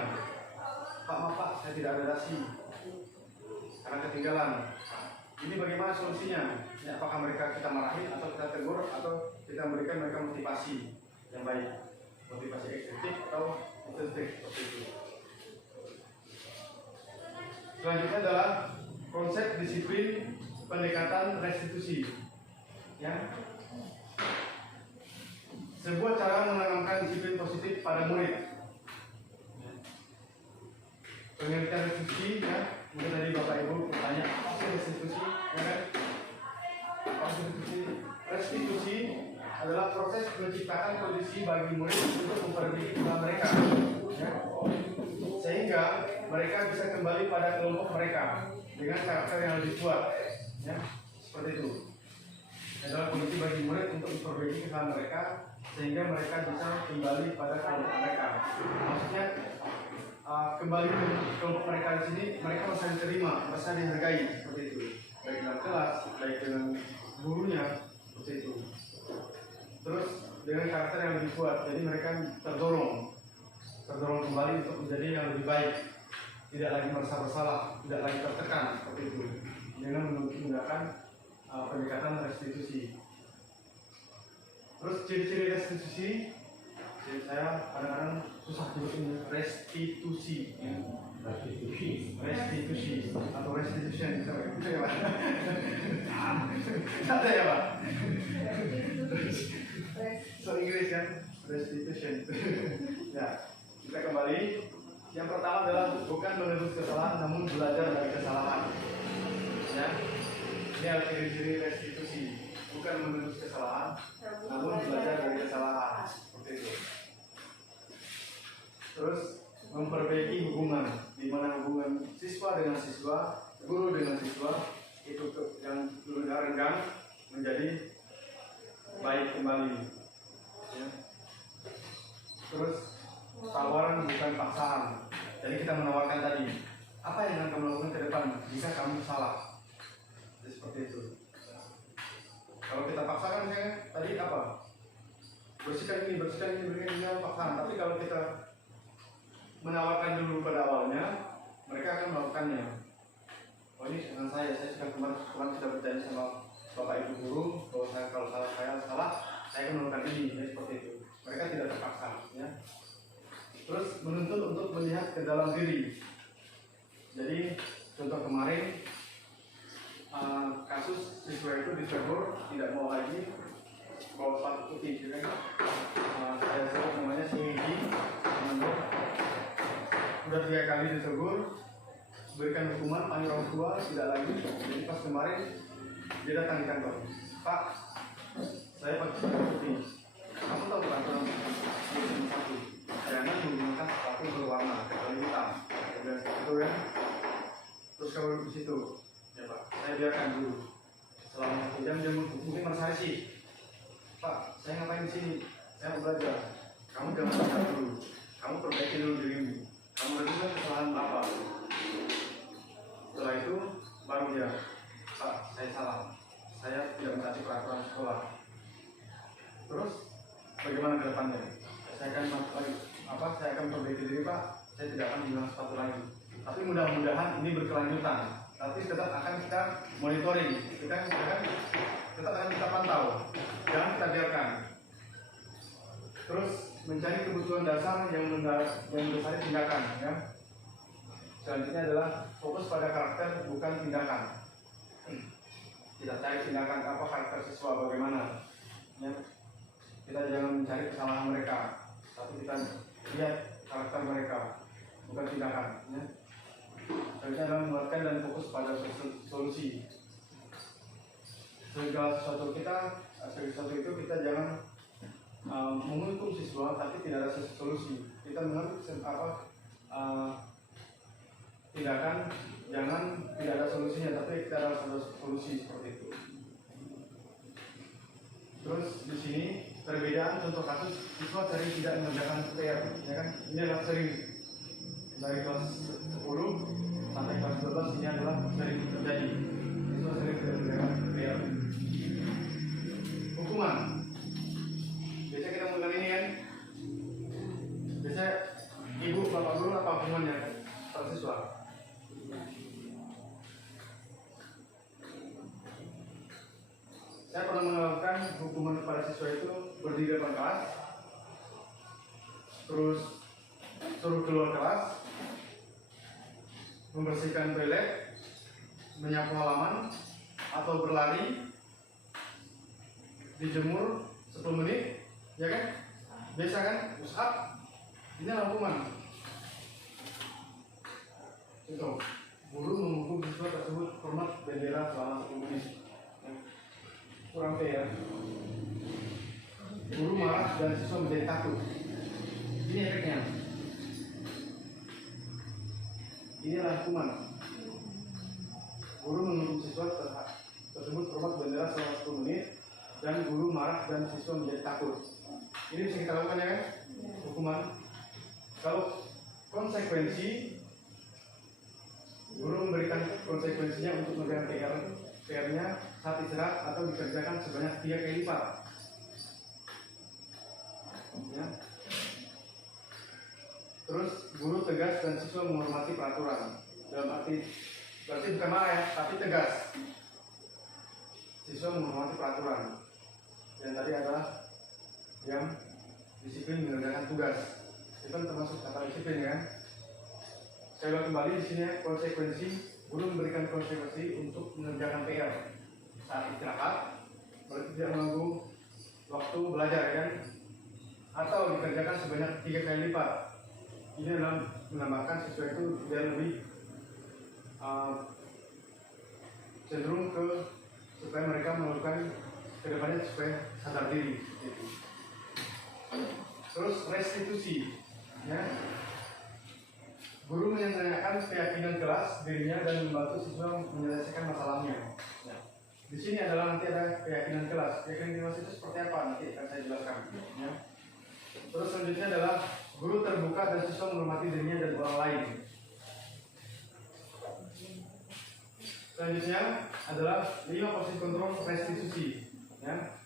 Pak, maaf Pak, saya tidak ada dasi karena ketinggalan. Ini bagaimana solusinya? Ya, apakah mereka kita marahin atau kita tegur atau kita berikan mereka motivasi yang baik, motivasi ekstensif atau intensif, seperti itu. Selanjutnya adalah konsep disiplin pendekatan restitusi, ya. Sebuah cara menanamkan disiplin positif pada murid. Pengertian restitusi, ya. Mungkin tadi Bapak Ibu bertanya, apa sih restitusi? Ya kan? Apa restitusi? Restitusi adalah proses menciptakan kondisi bagi murid untuk memperbaiki kesalahan mereka, ya. Sehingga mereka bisa kembali pada kelompok mereka dengan karakter yang lebih kuat, ya. Seperti itu. Adalah kondisi bagi murid untuk memperbaiki kesalahan mereka sehingga mereka bisa kembali pada kelompok mereka. Maksudnya kembali ke kelompok mereka di sini, mereka merasa diterima, merasa dihargai, seperti itu. Baik dalam kelas, baik dengan gurunya, seperti itu. Terus dengan karakter yang lebih kuat, jadi mereka terdorong kembali untuk menjadi yang lebih baik, tidak lagi merasa bersalah, tidak lagi tertekan, seperti itu. Dengan menggunakan pendekatan restitusi. Terus ciri-ciri restitusi, jadi saya kadang-kadang susah nyebutnya restitusi atau restitution, gitu ya Pak? Ada ya Pak? So Inggris kan, restitution. Ya, kita kembali. Yang pertama adalah bukan menebus kesalahan, namun belajar dari kesalahan. Ya, ini adalah ciri-ciri restitusi. Bukan menebus kesalahan, namun belajar dari kesalahan. Seperti itu. Terus memperbaiki hubungan, di mana hubungan siswa dengan siswa, guru dengan siswa itu yang dulu renggang menjadi baik kembali. Ya. Terus paksaan. Jadi kita menawarkan tadi, apa yang akan kamu lakukan ke depan jika kamu salah. Jadi seperti itu. Kalau kita paksakan misalnya tadi apa? Bersihkan ini, berikan paksaan. Tapi kalau kita menawarkan dulu pada awalnya, mereka akan melakukannya. Oh ini dengan saya sudah kemarin sudah berjanji sama Bapak Ibu guru bahwa kalau saya salah, saya akan melakukan ini, ya, seperti itu. Mereka tidak terpaksa, ya. Terus menuntut untuk melihat ke dalam diri. Jadi contoh kemarin kasus siswa itu ditegur tidak mau lagi bawa sepatu putih, ya kan? Saya sebut namanya si Hiji, sudah 3 kali ditegur, berikan hukuman, panggil orang tua, tidak lagi. Jadi pas kemarin dia datang di kantor, Pak, saya pakai sepatu putih. Kamu tahu peraturan sepatu? Jangan menggunakan sepatu berwarna kecuali hitam. Itu ya. Terus kalau di situ, ya Pak, saya biarkan dulu. Selama 1 jam dia mungkin merasa sih, Pak, saya ngapain di sini? Saya mau belajar. Kamu jangan belajar dulu. Kamu perbaiki dulu dirimu. Kamu lakukan kesalahan apa? Setelah itu baru dia, Pak, saya salah. Saya tidak mentaati peraturan sekolah. Terus bagaimana ke depannya? Saya akan perbaiki diri, Pak. Saya tidak akan menggunakan sepatu lagi. Tapi mudah-mudahan ini berkelanjutan. Tapi tetap akan kita monitoring. Tetap akan kita pantau. Jangan kita biarkan. Terus mencari kebutuhan dasar yang mendasari tindakan, ya. Selanjutnya adalah fokus pada karakter bukan tindakan. Kita cari tindakan apa karakter siswa bagaimana, ya. Kita jangan mencari kesalahan mereka, tapi kita lihat karakter mereka, bukan tindakan, ya. Selanjutnya adalah menguatkan dan fokus pada solusi. Segala sesuatu itu kita jangan menghukum siswa, tapi tidak ada solusi. Kita mengambil tindakan, jangan tidak ada solusinya, tapi kita ada solusi seperti itu. Terus di sini perbedaan contoh kasus siswa sering tidak mengerjakan PR, ya kan? Ini adalah sering dari kelas 10 sampai kelas 12 ini adalah sering terjadi. Siswa sering tidak mengerjakan PR. Hukuman. Biasa kita mengenal ini kan? Biasa ibu bapak guru apa hukumannya pada siswa? Saya pernah melakukan hukuman kepada siswa itu berdiri depan kelas, terus suruh keluar kelas, membersihkan toilet, menyapu halaman, atau berlari, dijemur 10 menit, ya kan? Biasa kan? Push up, ini adalah hukuman. Contoh, guru menghukum siswa tersebut hormat bendera selama 10 menit. Kurang fair. Guru marah dan siswa menjadi takut. Ini efeknya. Ini adalah hukuman. Guru menghukum siswa tersebut hormat bendera selama 10 menit dan guru marah dan siswa menjadi takut. Ini bisa kita lakukan, ya kan? Hukuman. Kalau konsekuensi, guru memberikan konsekuensinya untuk mengerjakan PR-nya saat istirahat atau dikerjakan sebanyak 3 kali lipat. Ya. Terus guru tegas dan siswa menghormati peraturan. Dalam arti berarti bukan marah, ya, tapi tegas. Siswa menghormati peraturan. Yang tadi adalah yang disiplin mengerjakan tugas. Itu kan termasuk kata disiplin, ya. Saya ulang kembali di sini, konsekuensi. Guru memberikan konsekuensi untuk mengerjakan PR saat istirahat, berarti tidak mengganggu waktu belajar, ya kan? Atau dikerjakan sebanyak 3 kali lipat. Ini adalah menambahkan siswa itu biar lebih cenderung supaya mereka melakukan kedepannya supaya sadar diri. Gitu. Terus restitusi, ya. Guru menanyakan keyakinan kelas dirinya dan membantu siswa menyelesaikan masalahnya. Ya. Di sini adalah nanti ada keyakinan kelas. Keyakinan kelas itu seperti apa? Nanti akan saya jelaskan. Ya. Terus selanjutnya adalah Guru terbuka dan siswa menghormati dirinya dan orang lain. Selanjutnya adalah 5 posisi kontrol restitusi, ya.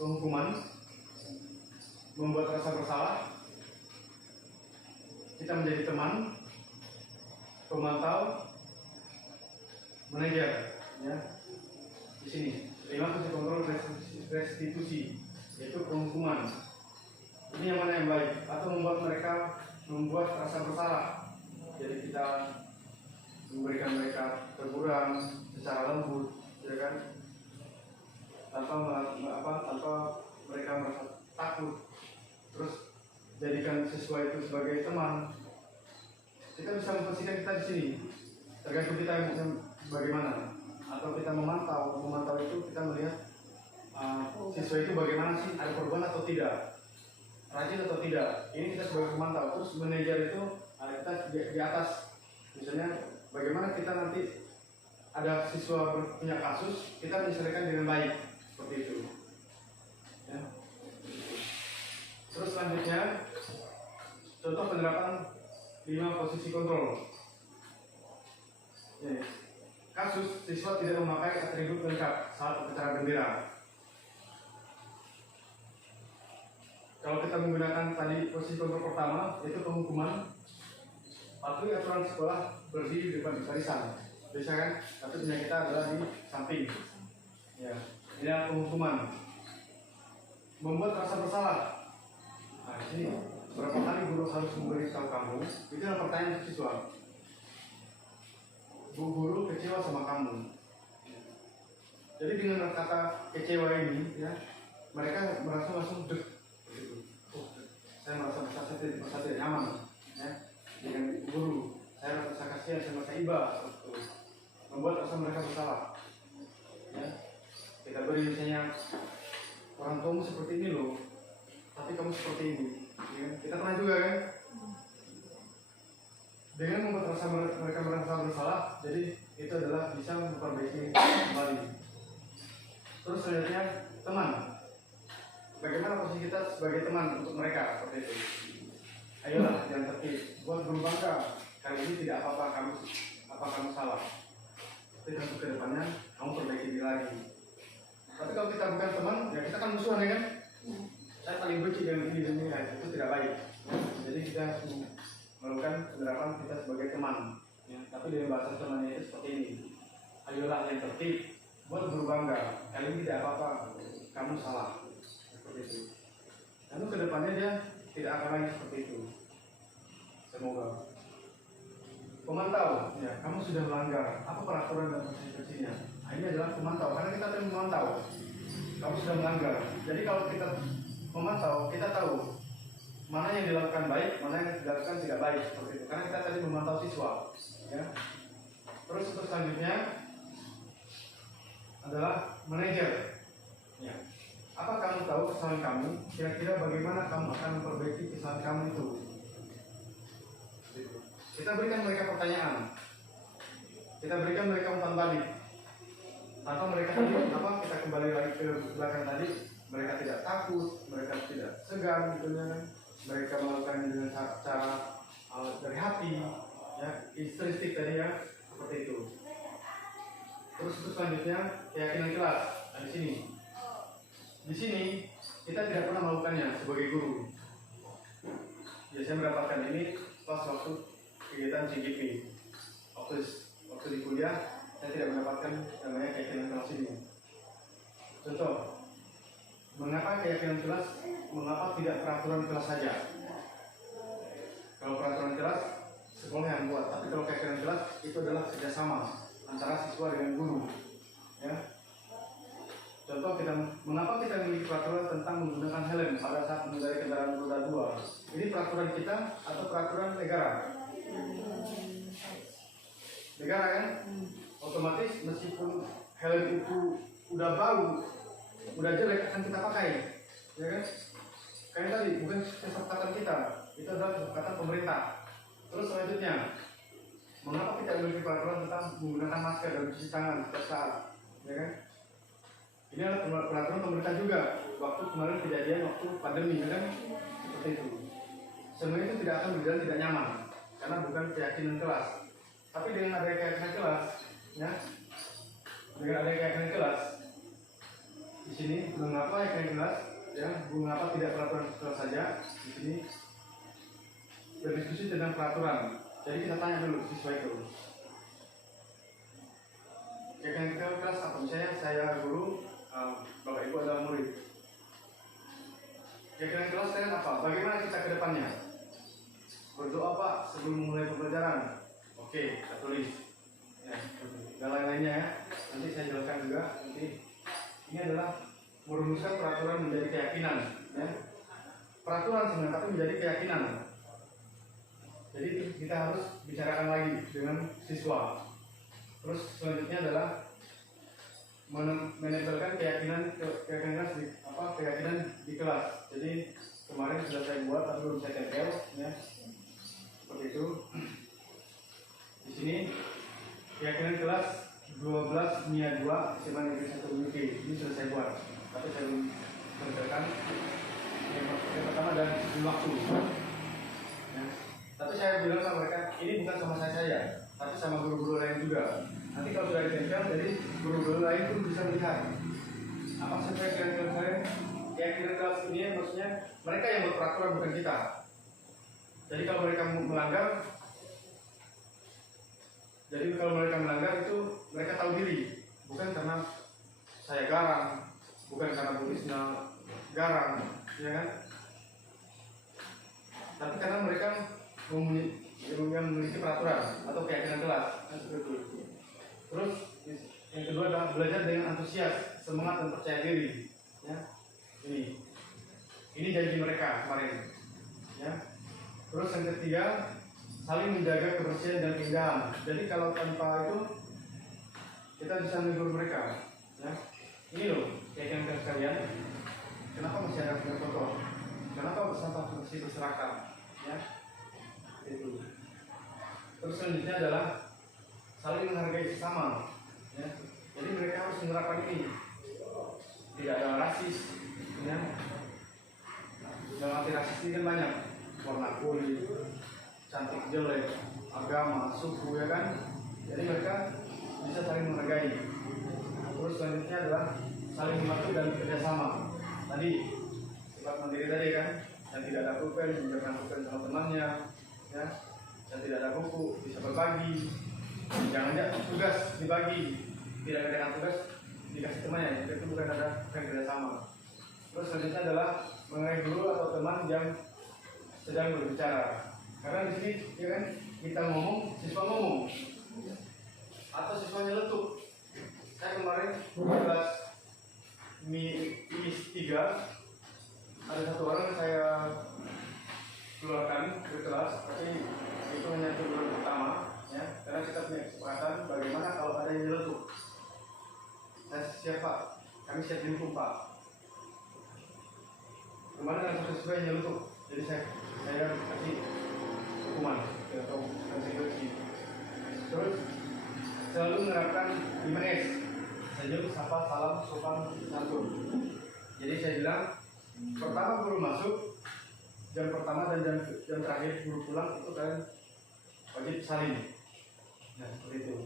Penghukuman, membuat rasa bersalah, kita menjadi teman, pemantau, manajer, ya. Di sini 5 posisi kontrol restitusi, yaitu penghukuman. Ini yang mana yang baik? Atau membuat rasa bersalah. Jadi kita memberikan mereka teguran secara lembut, ya kan? Tanpa mereka merasa takut. Terus jadikan siswa itu sebagai teman. Kita bisa memposisikan kita di sini. Tergantung kita bagaimana. Atau kita memantau itu kita melihat siswa itu bagaimana sih, ada perubahan atau tidak, rajin atau tidak. Ini kita sebagai pemantau. Terus manajer itu kita di atas. Misalnya bagaimana kita nanti ada siswa punya kasus, kita menyelesaikan dengan baik, seperti itu. Ya. Terus selanjutnya, contoh penerapan 5 posisi kontrol. Ya. Kasus siswa tidak memakai atribut lengkap saat upacara bendera. Kalau kita menggunakan tadi posisi kontrol pertama, yaitu penghukuman, patuhi aturan sekolah berdiri di depan barisan. Biasa kan, tapi punya kita adalah di samping. Ya, ini adalah penghukuman. Membuat rasa bersalah. Nah, ini berapa kali guru harus memberitahu kamu? Itu adalah pertanyaan siswa. Bu guru kecewa sama kamu. Jadi dengan kata kecewa ini, ya, mereka merasa langsung deg. Saya merasa tidak nyaman, ya, dengan guru. Saya merasa kasihan, saya merasa iba. Membuat rasa mereka bersalah. Ya. Kita beri misalnya, orang tuamu seperti ini loh, tapi kamu seperti ini. Ya. Kita pernah juga kan? Dengan membuat mereka merasa bersalah, jadi itu adalah bisa memperbaiki kembali. Terus selanjutnya teman. Bagaimana posisi kita sebagai teman untuk mereka seperti itu? Ayolah yang tertib, buat guru bangga. Kali ini tidak apa-apa kamu salah. Tapi untuk kedepannya kamu perbaiki diri lagi. Tapi kalau kita bukan teman, ya kita kan musuhan, ya kan? Saya paling benci dengan ini dan ini, itu tidak baik. Jadi kita melakukan penerapan kita sebagai teman, ya. Tapi dengan bahasa temannya itu seperti ini. Ayolah yang tertib, buat guru bangga. Kali ini tidak apa-apa kamu salah, seperti itu. Lalu kedepannya dia tidak akan lagi seperti itu. Semoga. Pemantau, ya, kamu sudah melanggar apa peraturan dan konsekuensinya. Nah, ini adalah pemantau, karena kita akan memantau. Kamu sudah melanggar. Jadi kalau kita memantau, kita tahu mana yang dilakukan baik, mana yang dilakukan tidak baik, seperti itu. Karena kita tadi memantau siswa, ya. Terus untuk selanjutnya adalah manajer. Ya. Apa kamu tahu kesalahan kamu? Kira-kira bagaimana kamu akan memperbaiki kesalahan kamu itu? Kita berikan mereka pertanyaan. Kita berikan mereka umpan balik. Tanpa mereka tadi kita kembali lagi ke belakang tadi, mereka tidak takut, mereka tidak segan, gitu kan. Mereka melakukan dengan cara dari hati, ya, instinktif tadi, ya, seperti itu. Terus selanjutnya keyakinan kelas. Nah, di sini kita tidak pernah melakukannya sebagai guru. Biasanya mendapatkan ini pas waktu kegiatan CGP. Waktu di kuliah saya tidak mendapatkan namanya keyakinan kelas ini. Contoh, mengapa keyakinan kelas? Mengapa tidak peraturan kelas saja? Kalau peraturan kelas sekolah yang buat, tapi kalau keyakinan kelas itu adalah kerjasama antara siswa dengan guru. Ya. Contoh, mengapa kita memiliki peraturan tentang menggunakan helm pada saat mengendarai kendaraan roda 2? Ini peraturan kita atau peraturan negara? Negara kan? Otomatis meskipun helm itu udah bau, udah jelek, akan kita pakai, ya kan? Kayak tadi, bukan kesepakatan kita, itu adalah kesepakatan pemerintah. Terus selanjutnya, mengapa kita memiliki peraturan tentang menggunakan masker dan cuci tangan setiap saat, ya kan? Ini adalah peraturan pemerintah juga. Waktu kemarin kejadian waktu pandemi kan seperti itu. Semuanya itu tidak akan berjalan tidak nyaman karena bukan keyakinan kelas. Tapi dengan ada keyakinan kelas, ya, dengan ada keyakinan kelas, di sini mengapa keyakinan kelas, ya, mengapa tidak peraturan kelas saja? Di sini berdiskusi tentang peraturan. Jadi kita tanya dulu siswa itu. Keyakinan kelas apa? Misalnya saya guru, Bapak Ibu adalah murid. Keyakinan kelas kalian apa? Bagaimana kita ke depannya? Berdoa Pak sebelum memulai pembelajaran. Oke, kita tulis. Ya, dan lain-lainnya ya. Nanti saya jelaskan juga. Nanti ini adalah merumuskan peraturan menjadi keyakinan. Ya. Peraturan sebenarnya tapi menjadi keyakinan. Jadi kita harus bicarakan lagi dengan siswa. Terus selanjutnya adalah menempelkan keyakinan kelas di kelas. Jadi kemarin sudah saya buat tapi belum saya tempel, ya. Seperti itu. Di sini keyakinan kelas 12 MIA 2 SMA Negeri 1 UK. Ini sudah saya buat, tapi saya belum tempelkan. Yang pertama dan waktu. Ya. Tapi saya bilang sama mereka, ini bukan sama saya, tapi sama guru-guru lain juga. Nanti kalau sudah ditempel, jadi guru-guru lain pun bisa melihat apa sesuai keyakinan saya. Keyakinan kelas ini maksudnya mereka yang berperaturan, bukan kita. Jadi kalau mereka melanggar, itu mereka tahu diri, bukan karena saya garang, bukan karena Bu Isna garang, ya kan? Tapi karena mereka memiliki peraturan atau keyakinan kelas. Terus yang kedua adalah belajar dengan antusias, semangat dan percaya diri. Ya, ini janji mereka kemarin. Ya. Terus yang ketiga, saling menjaga kebersihan dan keindahan. Jadi kalau tanpa itu kita bisa menegur mereka. Ya. Ini loh keyakinan kalian. Kenapa masih ada kotor? Kenapa sampah masih berserakan? Ya, itu. Terus selanjutnya adalah saling menghargai sesama. Ya. Jadi mereka harus menerapkan ini. Tidak ada rasis. Ya. Dalam arti rasis ini kan banyak, warna kulit, cantik jelek, agama, suku, ya kan. Jadi mereka bisa saling menghargai. Terus selanjutnya adalah saling membantu dan kerjasama. Tadi sifat mandiri tadi kan, yang tidak ada pulpen, menjaga pulpen sama temannya, ya, yang tidak ada buku bisa berbagi, jangan tugas dibagi, tidak ada tugas dikasih temannya, itu bukan kerjasama. Terus selanjutnya adalah mengenai guru atau teman yang sedang berbicara, karena di sini ya kan kita ngomong, siswa ngomong, atau siswanya letup. Saya kemarin kelas MIS 3 ada satu orang saya keluarkan ke kelas, tapi itu hanya bulan pertama, ya, karena kita punya kesempatan bagaimana kalau ada yang nyeletuk. Saya siap Pak, kami siap dihukum Pak. Kemarin ada siswa yang nyeletuk, jadi saya kasih hukuman atau konsekuensi. Terus selalu menerapkan 5S, senyum, sapa, salam, sopan, santun. Jadi saya bilang, pertama guru masuk, jam pertama dan jam terakhir guru pulang itu kan wajib saling. Nah seperti itu.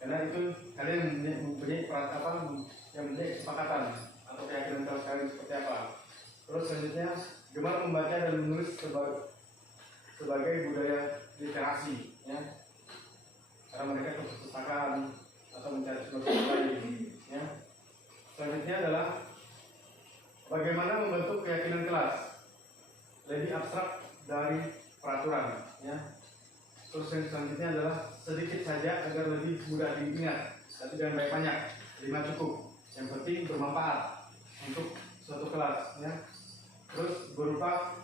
Karena itu kalian mempunyai peraturan yang menjadi kesepakatan atau keyakinan kalian seperti apa. Terus selanjutnya gemar membaca dan menulis sebagai budaya literasi, ya. Karena mereka ke perpustakaan atau mencari sesuatu lain, ya. Selanjutnya adalah bagaimana membentuk keyakinan kelas, lebih abstrak dari peraturan, ya. Terus yang selanjutnya adalah sedikit saja agar lebih mudah diingat, tapi jangan banyak-banyak, 5 cukup. Yang penting bermanfaat untuk suatu kelas, ya. Terus berupa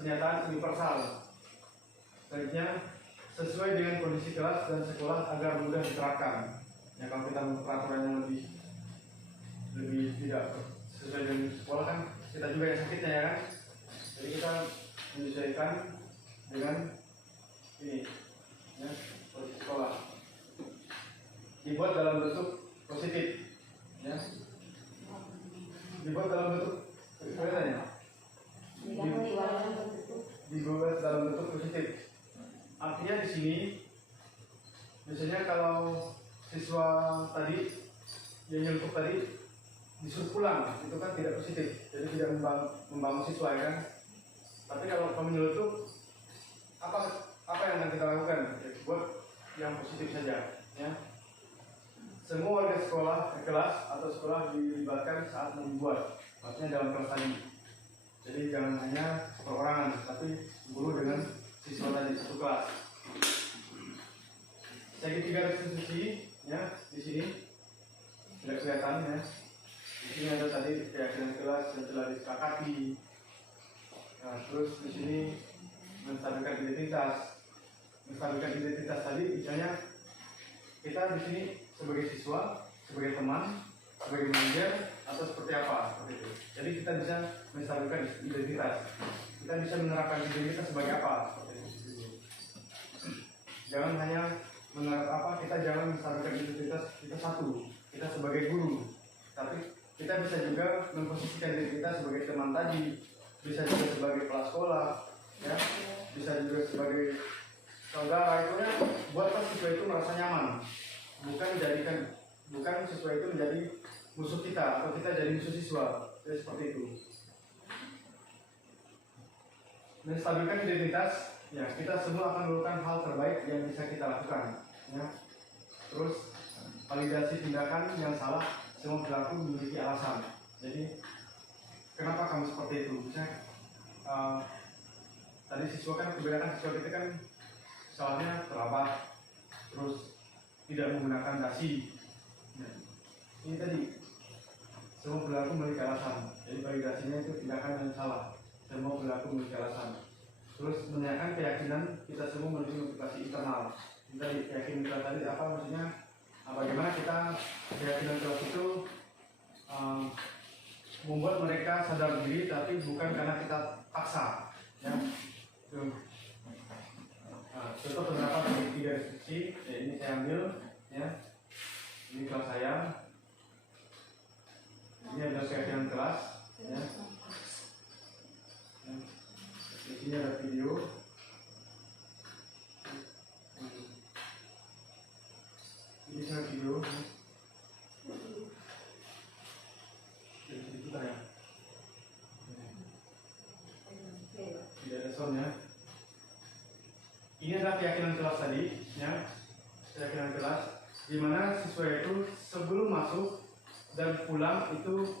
pernyataan universal. Selanjutnya sesuai dengan kondisi kelas dan sekolah agar mudah diterapkan. Ya, kalau kita peraturan yang lebih tidak sesuai dengan sekolah kan kita juga yang sakitnya, ya kan. Jadi kita menyesuaikan dengan ini, ya, kondisi sekolah. Dibuat dalam bentuk positif. ya, dibuat dalam bentuk kelihatannya, dibuat dalam bentuk positif. Artinya di sini biasanya kalau siswa tadi yang nyeletuk tadi disuruh pulang, itu kan tidak positif, jadi tidak membangun siswa, ya kan. Tapi kalau kamu nyeletuk, apa yang akan kita lakukan? Ya, buat yang positif saja, ya. Semua warga sekolah, kelas atau sekolah dilibatkan saat membuat, maksudnya dalam kelas tadi. Jadi jangan hanya perorangan, tapi guru dengan siswa tadi satu kelas. Segitiga restitusi, ya, di sini tidak kelihatan, ya. Di sini ada tadi keyakinan kelas yang telah disepakati. Nah, terus di sini menstabilkan identitas. Menstabilkan identitas tadi, misalnya kita di sini sebagai siswa, sebagai teman, sebagai manajer, atau seperti apa, seperti itu. Jadi kita bisa menstabilkan identitas. Kita bisa menerapkan identitas sebagai apa, seperti itu. Jangan hanya menerap apa, kita jangan menstabilkan identitas kita satu, kita sebagai guru. Tapi kita bisa juga memposisikan diri kita sebagai teman tadi, bisa juga sebagai kepala sekolah, ya, bisa juga sebagai saudara. Itu ya, buatlah siswa itu merasa nyaman, bukan siswa itu menjadi musuh kita atau kita jadi musuh siswa, jadi seperti itu. Menstabilkan identitas, ya, kita semua akan melakukan hal terbaik yang bisa kita lakukan, ya. Terus validasi tindakan yang salah, semua pelaku memiliki alasan. Jadi kenapa kamu seperti itu? Misalnya tadi siswa kan, kebanyakan siswa kita kan salahnya terlambat, terus tidak menggunakan dasi. Nah, ini tadi semua pelaku memiliki alasan. Jadi validasinya itu tindakan yang salah. Semua pelaku memiliki alasan. Terus menanyakan keyakinan kita semua memiliki motivasi internal. Kita yakin kita tadi apa maksudnya? Bagaimana kita keyakinan kelas itu membuat mereka sadar diri, tapi bukan karena kita paksa, ya. Nah, contoh beberapa dari 3 restriksi, ya, ini saya ambil, ya. Ini kelas saya. Ini adalah keyakinan kelas, ya. Di sini ada video. Ini saya video. Jadi ya. Tidak ada soundnya. Ini adalah keyakinan kelas tadi, ya. Keyakinan kelas, di mana siswa itu sebelum masuk dan pulang itu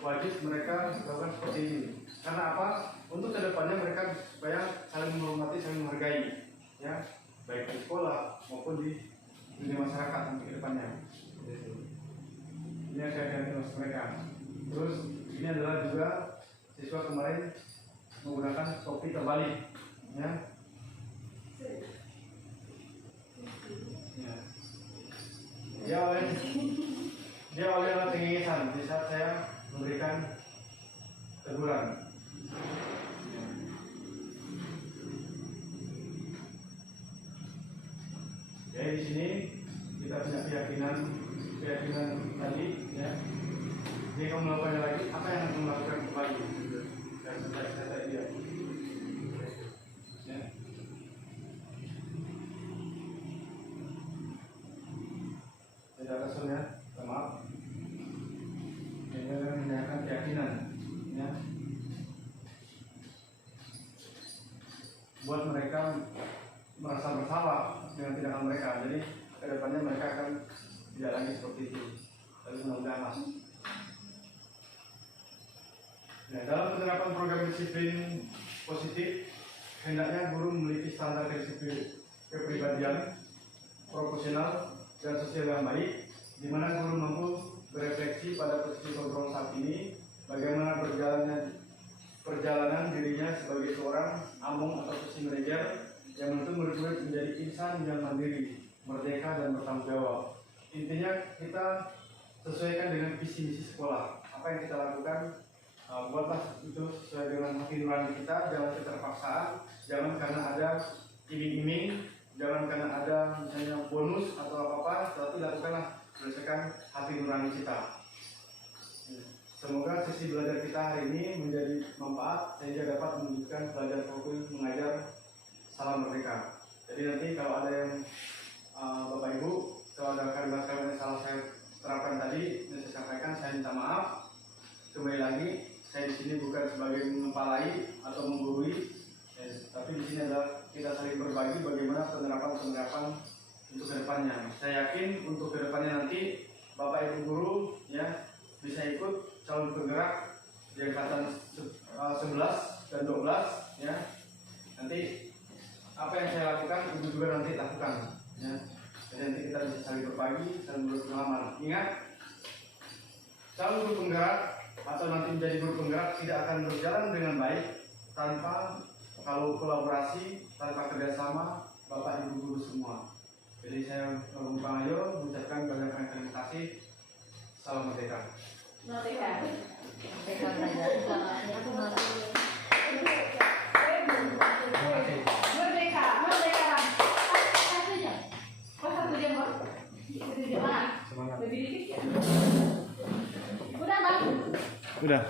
wajib mereka melakukan seperti ini. Karena apa? Untuk kedepannya mereka supaya saling menghormati, saling menghargai, ya, baik di sekolah maupun di dunia masyarakat nanti kedepannya. Ini keyakinan kelas mereka. Terus ini adalah juga siswa kemarin menggunakan topi terbalik, ya. Dia oleh cengengesan di saat saya memberikan teguran. Jadi di sini kita punya keyakinan tadi, ya. Jadi kamu melakukannya lagi, apa yang kamu lakukan kembali? Saya dia. Ya. Tidak ada soalnya, maaf. Ini adalah menanyakan keyakinan, ya. Buat mereka merasa bersalah dengan tindakan mereka. Jadi kedepannya mereka akan tidak lagi seperti itu. Tapi mudah-mudahan lah. Nah, dalam penerapan program disiplin positif, hendaknya guru memiliki standar disiplin kepribadian, proporsional, dan sosial yang baik, di mana guru mampu berefleksi pada posisi kontrol saat ini, bagaimana perjalanan dirinya sebagai seorang among atau posisi manajer yang menuntut murid-murid menjadi insan yang mandiri, merdeka, dan bertanggung jawab. Intinya kita sesuaikan dengan visi misi sekolah. Apa yang kita lakukan, buatlah itu sesuai dengan hati nurani kita. Jangan keterpaksaan, jangan karena ada iming-iming, jangan karena ada misalnya bonus atau apa-apa, tapi lakukanlah menyelesaikan hati nurani kita. Semoga sesi belajar kita hari ini menjadi manfaat sehingga dapat menunjukkan belajar fokus mengajar salam merdeka. Jadi nanti kalau ada yang Bapak Ibu, kalau ada kalimat-kalimat yang salah saya terapkan tadi, yang saya sampaikan, saya minta maaf. Kembali lagi, saya di sini bukan sebagai mengepalai atau menggurui, tapi di sini adalah kita saling berbagi bagaimana penerapan untuk kedepannya. Saya yakin untuk kedepannya nanti Bapak Ibu guru ya bisa ikut calon penggerak di angkatan 11 dan 12 ya. Nanti apa yang saya lakukan Ibu juga nanti lakukan ya. Jadi nanti kita bisa saling berbagi, saling berpengalaman. Ingat, calon guru penggerak atau nanti menjadi guru penggerak tidak akan berjalan dengan baik tanpa kalau kolaborasi, tanpa kerjasama Bapak Ibu guru semua. Jadi saya Bang Ayo mengucapkan banyak terima kasih. Salam merdeka. Merdeka. Merdeka belajar. Merdeka. Merdeka. Satu jam. Kok 1 jam kok? 1 jam mana? Lebih dikit ya. Udah bang. Udah.